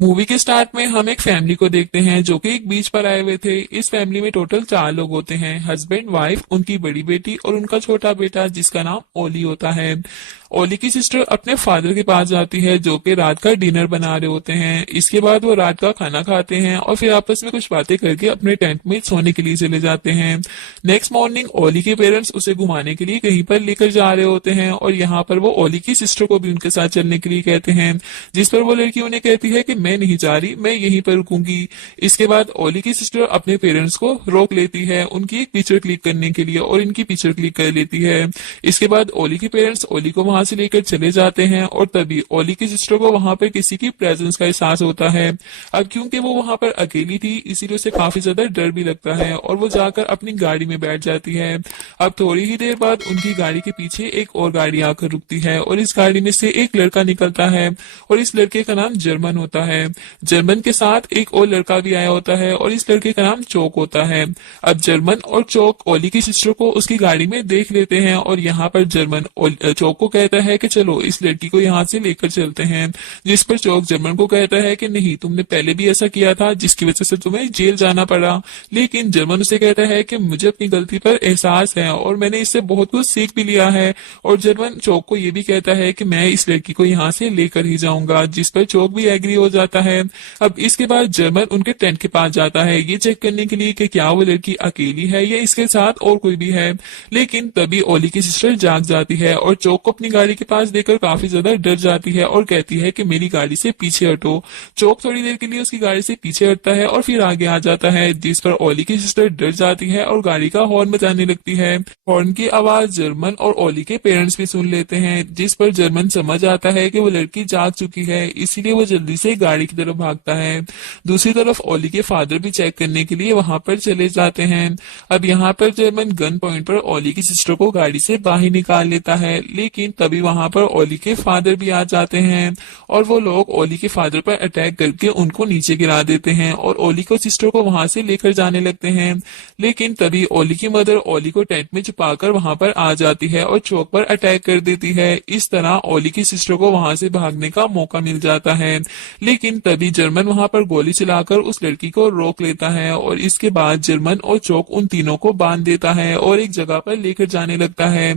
Movie के start में हम एक फैमिली को देखते हैं जो कि एक बीच पर आए हुए थे। इस फैमिली में टोटल 4 लोग होते हैं, हस्बैंड, वाइफ, उनकी बड़ी बेटी और उनका छोटा बेटा जिसका नाम ओली होता है। ओली की सिस्टर अपने फादर के पास जाती है जो कि रात का डिनर बना रहे होते हैं। इसके बाद वो रात का खाना खाते हैं और फिर आपस में कुछ बातें करके अपने टेंट में सोने के लिए चले जाते हैं। नेक्स्ट मॉर्निंग ओली के पेरेंट्स उसे घुमाने के लिए कहीं पर लेकर जा रहे होते हैं और यहाँ पर वो ओली की सिस्टर को भी उनके साथ चलने के लिए कहते हैं, जिस पर वो लड़की उन्हें कहती है कि मैं नहीं जा रही, मैं यहीं पर रुकूंगी। इसके बाद ओली की सिस्टर अपने पेरेंट्स को रोक लेती है उनकी एक पिक्चर क्लिक करने के लिए और इनकी पिक्चर क्लिक कर लेती है। इसके बाद ओली के पेरेंट्स ओली को वहां से लेकर चले जाते हैं और तभी ओली की सिस्टर को वहां पर किसी की प्रेजेंस का एहसास होता है। अब क्योंकि वो वहां पर अकेली थी इसीलिए उसे काफी ज्यादा डर भी लगता है और वो जाकर अपनी गाड़ी में बैठ जाती है। अब थोड़ी ही देर बाद उनकी गाड़ी के पीछे एक और गाड़ी आकर रुकती है और इस गाड़ी में से एक लड़का निकलता है और इस लड़के का नाम जर्मन होता है। जर्मन के साथ एक और लड़का भी आया होता है और इस लड़के का नाम चोक होता है। अब जर्मन और चोक ओली की सिस्टर को उसकी गाड़ी में देख लेते हैं और यहाँ पर जर्मन चोक को कहता है कि चलो इस लड़की को यहाँ से लेकर चलते हैं, जिस पर चोक जर्मन को कहता है कि नहीं, तुमने पहले भी ऐसा किया था जिसकी वजह से तुम्हें जेल जाना पड़ा। लेकिन जर्मन उसे कहता है कि मुझे अपनी गलती पर एहसास है और मैंने इससे बहुत कुछ सीख भी लिया है। और जर्मन चोक को ये भी कहता है कि मैं इस लड़की को यहाँ से लेकर ही जाऊंगा, जिस पर चोक भी एग्री हो जाता है। अब इसके बाद जर्मन उनके टेंट के पास जाता है ये चेक करने के लिए कि क्या वो लड़की अकेली है या इसके साथ और कोई भी है। लेकिन तभी ओली की सिस्टर जाग जाती है और चोक को अपनी गाड़ी के पास देखकर काफी ज्यादा डर जाती है और कहती है कि मेरी गाड़ी से पीछे हटो। चोक थोड़ी देर के लिए उसकी गाड़ी से पीछे हटता है और फिर आगे आ जाता है, जिस पर ओली की सिस्टर डर जाती है और गाड़ी का हॉर्न बजाने लगती है। हॉर्न की आवाज जर्मन और ओली के पेरेंट्स भी सुन लेते हैं, जिस पर जर्मन समझ आता है कि वो लड़की जाग चुकी है, इसीलिए वो जल्दी से गाड़ी की तरफ भागता है। दूसरी तरफ ओली के फादर भी चेक करने के लिए वहां पर चले जाते हैं। अब यहाँ पर जर्मन गन पॉइंट पर ओली की सिस्टर को गाड़ी से बाहर निकाल लेता है, लेकिन तभी वहां पर ओली के फादर भी आ जाते हैं और वो लोग ओली के फादर पर अटैक करके उनको नीचे गिरा देते हैं और ओली को सिस्टर को वहां से लेकर जाने लगते हैं। लेकिन तभी ओली की मदर ओली को टेंट में छुपाकर वहां पर आ जाती है और चौक पर अटैक कर देती है। इस तरह ओली की सिस्टर को वहां से भागने का मौका मिल जाता है। लेकिन तभी जर्मन वहां पर गोली चलाकर उस लड़की को रोक लेता है और इसके बाद जर्मन और चौक उन तीनों को बांध देता है और एक जगह पर लेकर जाने लगता है,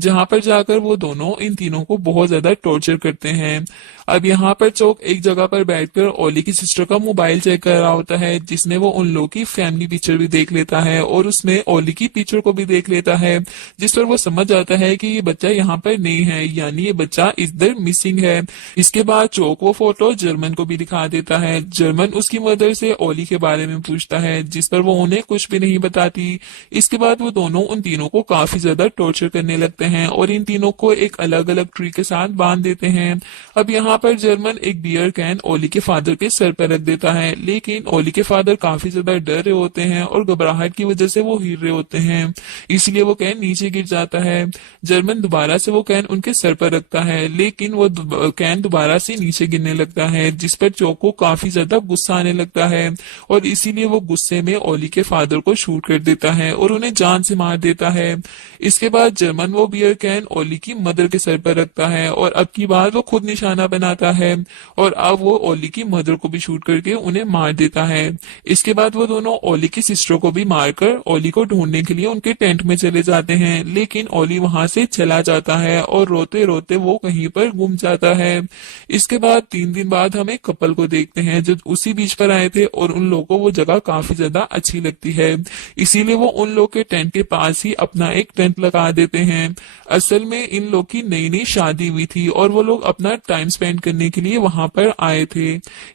जहां पर जाकर वो दोनों इन तीनों को बहुत ज्यादा टॉर्चर करते हैं। अब यहाँ पर चौक एक जगह पर बैठकर ओली की सिस्टर का मोबाइल चेक कर रहा होता है, जिसमें वो उन लोगों की फैमिली पिक्चर भी देख लेता है और उसमें ओली की पिक्चर को भी देख लेता है, जिस पर वो समझ जाता है कि ये बच्चा यहाँ पर नहीं है, यानी ये बच्चा इधर मिसिंग है। इसके बाद चौक वो फोटो जर्मन को भी दिखा देता है। जर्मन उसकी मदर से ओली के बारे में पूछता है, जिस पर वो उन्हें कुछ भी नहीं बताती। इसके बाद वो दोनों उन तीनों को काफी ज्यादा टॉर्चर करने लगते हैं और इन तीनों को एक अलग अलग ट्री के साथ बांध देते हैं। अब यहाँ पर जर्मन एक बियर कैन ओली के फादर के सर पर रख देता है, लेकिन ओली के फादर काफी ज्यादा डर रहे होते हैं और घबराहट की वजह से वो हिल रहे होते हैं, इसलिए वो कैन नीचे गिर जाता है। जर्मन दोबारा से वो कैन उनके सर पर रखता है, लेकिन वो कैन दोबारा से नीचे गिरने लगता है, जिस पर चोक को काफी ज्यादा गुस्सा आने लगता है और इसीलिए वो गुस्से में ओली के फादर को शूट कर देता है और उन्हें जान से मार देता है। इसके बाद जर्मन वो बियर कैन ओली की मदर के सर पर रखता है और अब की बार वो खुद निशाना बनाता है और अब वो ओली की मदर को भी शूट करके उन्हें मार देता है। इसके बाद वो दोनों ओली की सिस्टर को भी मारकर ओली को ढूंढने के लिए उनके टेंट में चले जाते हैं, लेकिन ओली वहां से चला जाता है और रोते रोते वो कहीं पर गुम जाता है। इसके बाद 3 दिन बाद हम एक कपल को देखते हैं जो उसी बीच पर आए थे और उन लोगों को वो जगह काफी ज्यादा अच्छी लगती है, इसीलिए वो उन लोग के टेंट के पास ही अपना एक टेंट लगा देते हैं। असल में इन लोग की नई नई शादी हुई थी और वो लोग अपना टाइम स्पेंड करने के लिए वहां पर आए थे।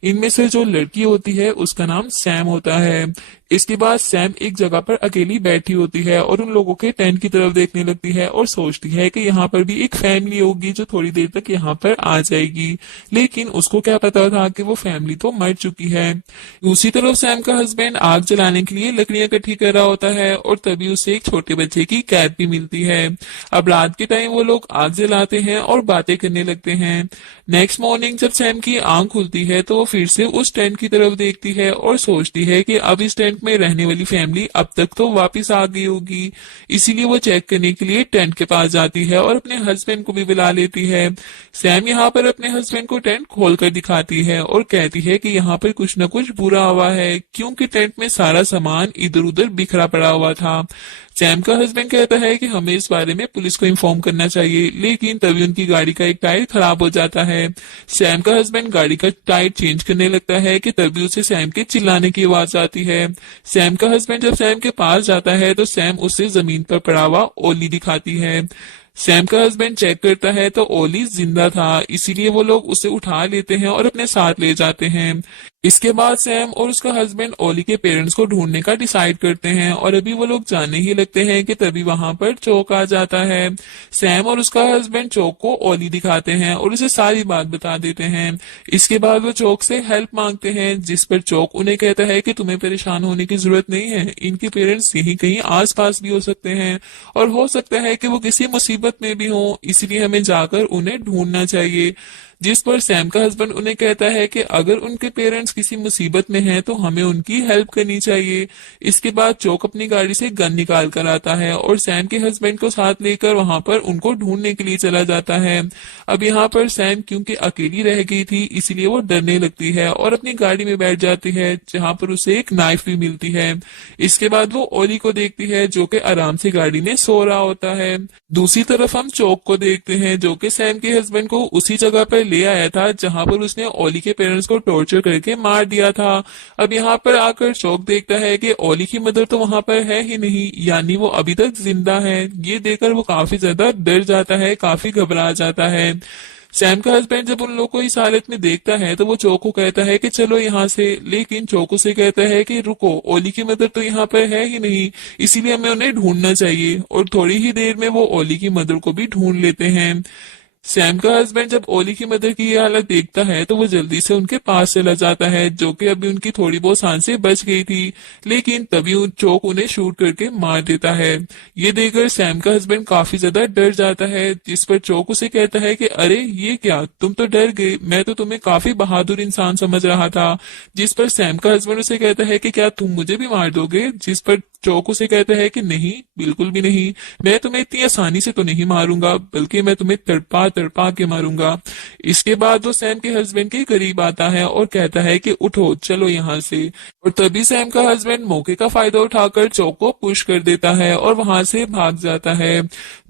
इनमें से जो लड़की होती है उसका नाम सैम होता है। इसके बाद सैम एक जगह पर अकेली बैठी होती है और उन लोगों के टेंट की तरफ देखने लगती है और सोचती है कि यहाँ पर भी एक फैमिली होगी जो थोड़ी देर तक यहाँ पर आ जाएगी, लेकिन उसको क्या पता था कि वो फैमिली तो मर चुकी है। दूसरी तरफ सैम का हस्बैंड आग जलाने के लिए लकड़ियां इकट्ठी कर रहा होता है और तभी उसे एक छोटे बच्चे की कैप भी मिलती है। अब रात के टाइम वो लोग आग जलाते हैं और बातें करने लगते हैं। नेक्स्ट मॉर्निंग जब सैम की आंख खुलती है तो वो फिर से उस टेंट की तरफ देखती है और सोचती है कि अब इस टेंट टेंट में रहने वाली फैमिली अब तक तो वापस आ गई होगी, इसीलिए वो चेक करने के लिए टेंट के पास जाती है और अपने हस्बैंड को भी बुला लेती है। सैम यहाँ पर अपने हस्बैंड को टेंट खोलकर दिखाती है और कहती है कि यहाँ पर कुछ न कुछ बुरा हुआ है, क्योंकि टेंट में सारा सामान इधर उधर बिखरा पड़ा हुआ था। सैम का हस्बैंड कहता है कि हमें इस बारे में पुलिस को इन्फॉर्म करना चाहिए, लेकिन तभी उनकी गाड़ी का एक टायर खराब हो जाता है। सैम का हस्बैंड गाड़ी का टायर चेंज करने लगता है कि तभी उसे सैम के चिल्लाने की आवाज आती है। सैम का हस्बैंड जब सैम के पास जाता है तो सैम उसे जमीन पर पड़ा हुआ ओली दिखाती है। सैम का हस्बैंड चेक करता है तो ओली जिंदा था, इसीलिए वो लोग उसे उठा लेते हैं और अपने साथ ले जाते हैं। इसके बाद सैम और उसका हस्बैंड ओली के पेरेंट्स को ढूंढने का डिसाइड करते हैं और अभी वो लोग जाने ही लगते हैं कि तभी वहां पर चोक आ जाता है। सैम और उसका हस्बैंड चोक को ओली दिखाते हैं और उसे सारी बात बता देते हैं। इसके बाद वो चोक से हेल्प मांगते हैं, जिस पर चोक उन्हें कहता है कि तुम्हें परेशान होने की जरूरत नहीं है, इनके पेरेंट्स यहीं कहीं आसपास भी हो सकते हैं और हो सकता है कि वो किसी मुसीबत में भी हो, इसलिए हमें जाकर उन्हें ढूंढना चाहिए। जिस पर सैम का हस्बैंड उन्हें कहता है कि अगर उनके पेरेंट्स किसी मुसीबत में हैं तो हमें उनकी हेल्प करनी चाहिए। इसके बाद चोक अपनी गाड़ी से गन निकाल कर आता है और सैम के हस्बैंड को साथ लेकर वहां पर उनको ढूंढने के लिए चला जाता है। अब यहाँ पर सैम क्योंकि अकेली रह गई थी, इसलिए वो डरने लगती है और अपनी गाड़ी में बैठ जाती है, जहां पर उसे एक नाइफ भी मिलती है। इसके बाद वो ओली को देखती है जो कि आराम से गाड़ी में सो रहा होता है। दूसरी तरफ हम चोक को देखते हैं जो कि सैम के हस्बैंड को उसी जगह पर ले आया था जहां पर उसने ओली के पेरेंट्स को टॉर्चर करके मार दिया था। अब यहाँ पर आकर चोक देखता है कि ओली की मदर तो वहां पर है ही नहीं, यानी वो अभी तक जिंदा है। ये देखकर वो काफी ज्यादा डर जाता है, काफी घबरा जाता है। सैम का हस्बैंड जब उन लोगों को इस हालत में देखता है तो वो चोक को कहता है कि चलो यहाँ से, लेकिन चोक उसे कहता है कि रुको, ओली की मदर तो यहाँ पर है ही नहीं, इसीलिए हमें उन्हें ढूंढना चाहिए। और थोड़ी ही देर में वो ओली की मदर को भी ढूंढ लेते हैं। सैम का हस्बैंड जब ओली की मदर की ये हालत देखता है तो वो जल्दी से उनके पास चला जाता है, जो कि अभी उनकी थोड़ी बहुत सांसें बच गई थी, लेकिन तभी चोक उन्हें शूट करके मार देता है। ये देखकर सैम का हस्बैंड काफी ज्यादा डर जाता है, जिस पर चोक उसे कहता है कि अरे ये क्या, तुम तो डर गए, मैं तो तुम्हें काफी बहादुर इंसान समझ रहा था। जिस पर सैम का हस्बैंड उसे कहता है कि क्या तुम मुझे भी मार दोगे? जिस पर चोक उसे कहता है कि नहीं, बिल्कुल भी नहीं, मैं तुम्हें इतनी आसानी से तो नहीं मारूंगा, बल्कि मैं तुम्हें तड़पा तड़पा के मारूंगा। इसके बाद वो सैम के हस्बैंड के करीब आता है और कहता है कि उठो, चलो यहाँ से। और तभी सैम का हस्बैंड मौके का फायदा उठाकर चोक को पुश कर देता है और वहां से भाग जाता है।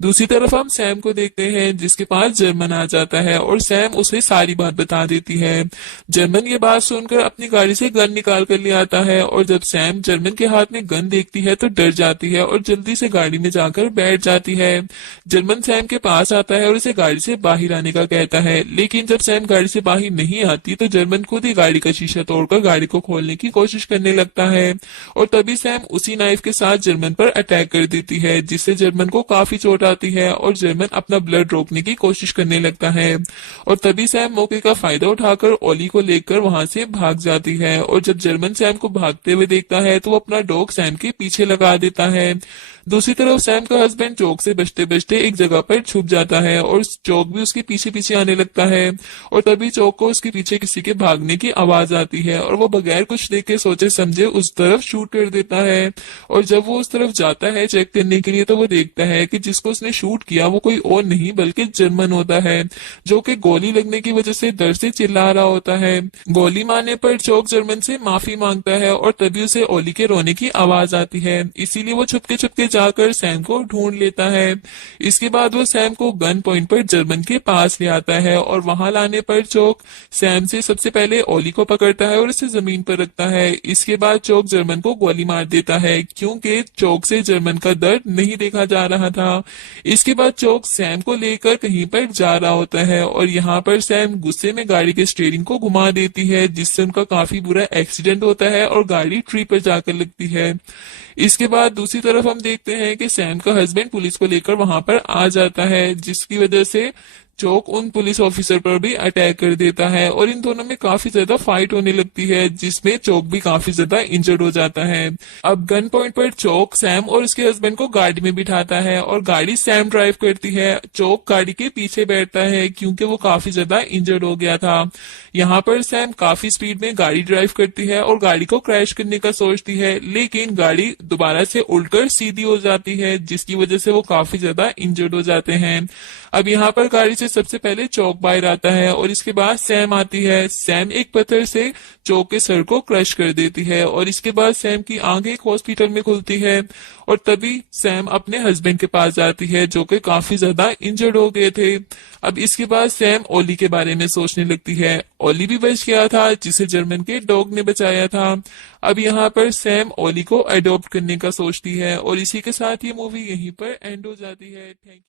दूसरी तरफ हम सैम को देखते हैं जिसके पास जर्मन आ जाता है और सैम उसे सारी बात बता देती है। जर्मन ये बात सुनकर अपनी गाड़ी से गन निकाल कर ले आता है और जब सैम जर्मन के हाथ में गन देखती है तो डर जाती है और जल्दी से गाड़ी में जाकर बैठ जाती है। जर्मन सैम के पास आता है और उसे गाड़ी से बाहर आने का कहता है, लेकिन जब सैम गाड़ी से बाहर नहीं आती तो जर्मन खुद ही गाड़ी का शीशा तोड़कर गाड़ी को खोलने की कोशिश करने लगता है और तभी सैम उसी नाइफ के साथ जर्मन पर अटैक कर देती है, जिससे जर्मन को काफी चोट आती है और जर्मन अपना ब्लड रोकने की कोशिश करने लगता है। और तभी सैम मौके का फायदा उठाकर ओली को लेकर वहां से भाग जाती है और जब जर्मन सैम को भागते हुए देखता है तो वो अपना डॉग सैम के पीछे लगा देता है। दूसरी तरफ सैम का हस्बैंड चोक से बचते बचते एक जगह पर छुप जाता है और चोक भी उसके पीछे पीछे आने लगता है और तभी चोक को उसके पीछे किसी के भागने की आवाज आती है और वो बगैर कुछ देखे सोचे समझे उस तरफ शूट कर देता है। और जब वो उस तरफ जाता है चेक करने के लिए तो वो देखता है कि जिसको उसने शूट किया वो कोई और नहीं बल्कि जर्मन होता है, जो कि गोली लगने की वजह से डर से चिल्ला रहा होता है। गोली मारने पर चोक जर्मन से माफी मांगता है और तभी उसे ओली के रोने की आवाज आती है, इसीलिए वो छुपके छुपके जाकर सैम को ढूंढ लेता है। इसके बाद वो सैम को गन पॉइंट पर जर्मन के पास ले आता है और वहां लाने पर चोक सैम से सबसे पहले ओली को पकड़ता है और उसे जमीन पर रखता है। इसके बाद चोक जर्मन को गोली मार देता है क्योंकि चोक से जर्मन का दर्द नहीं देखा जा रहा था। इसके बाद चोक सैम को लेकर कहीं पर जा रहा होता है और यहाँ पर सैम गुस्से में गाड़ी के स्टीयरिंग को घुमा देती है, जिससे उनका काफी बुरा एक्सीडेंट होता है और गाड़ी ट्री पर जाकर लगती है। इसके बाद दूसरी तरफ हम देखते हैं कि सैम का हस्बैंड पुलिस को लेकर वहां पर आ जाता है, जिसकी वजह से चोक उन पुलिस ऑफिसर पर भी अटैक कर देता है और इन दोनों में काफी ज्यादा फाइट होने लगती है, जिसमें चोक भी काफी ज्यादा इंजर्ड हो जाता है। अब गन पॉइंट पर चोक सैम और उसके हस्बैंड को गाड़ी में बिठाता है और गाड़ी सैम ड्राइव करती है। चोक गाड़ी के पीछे बैठता है क्योंकि वो काफी ज्यादा इंजर्ड हो गया था। यहाँ पर सैम काफी स्पीड में गाड़ी ड्राइव करती है और गाड़ी को क्रैश करने का सोचती है, लेकिन गाड़ी दोबारा से उल्टकर सीधी हो जाती है, जिसकी वजह से वो काफी ज्यादा इंजर्ड हो जाते हैं। अब यहाँ पर गाड़ी से सबसे पहले चौक बाहर आता है और इसके बाद सैम आती है। सैम एक पत्थर से चौक के सर को क्रश कर देती है और इसके बाद सैम की आंखें एक हॉस्पिटल में खुलती है और तभी सैम अपने हस्बैंड के पास जाती है जो कि काफी ज्यादा इंजर्ड हो गए थे। अब इसके बाद सैम ओली के बारे में सोचने लगती है। ओली भी बच गया था जिसे जर्मन के डॉग ने बचाया था। अब यहाँ पर सैम ओली को अडॉप्ट करने का सोचती है और इसी के साथ ये मूवी यहीं पर एंड हो जाती है। थैंक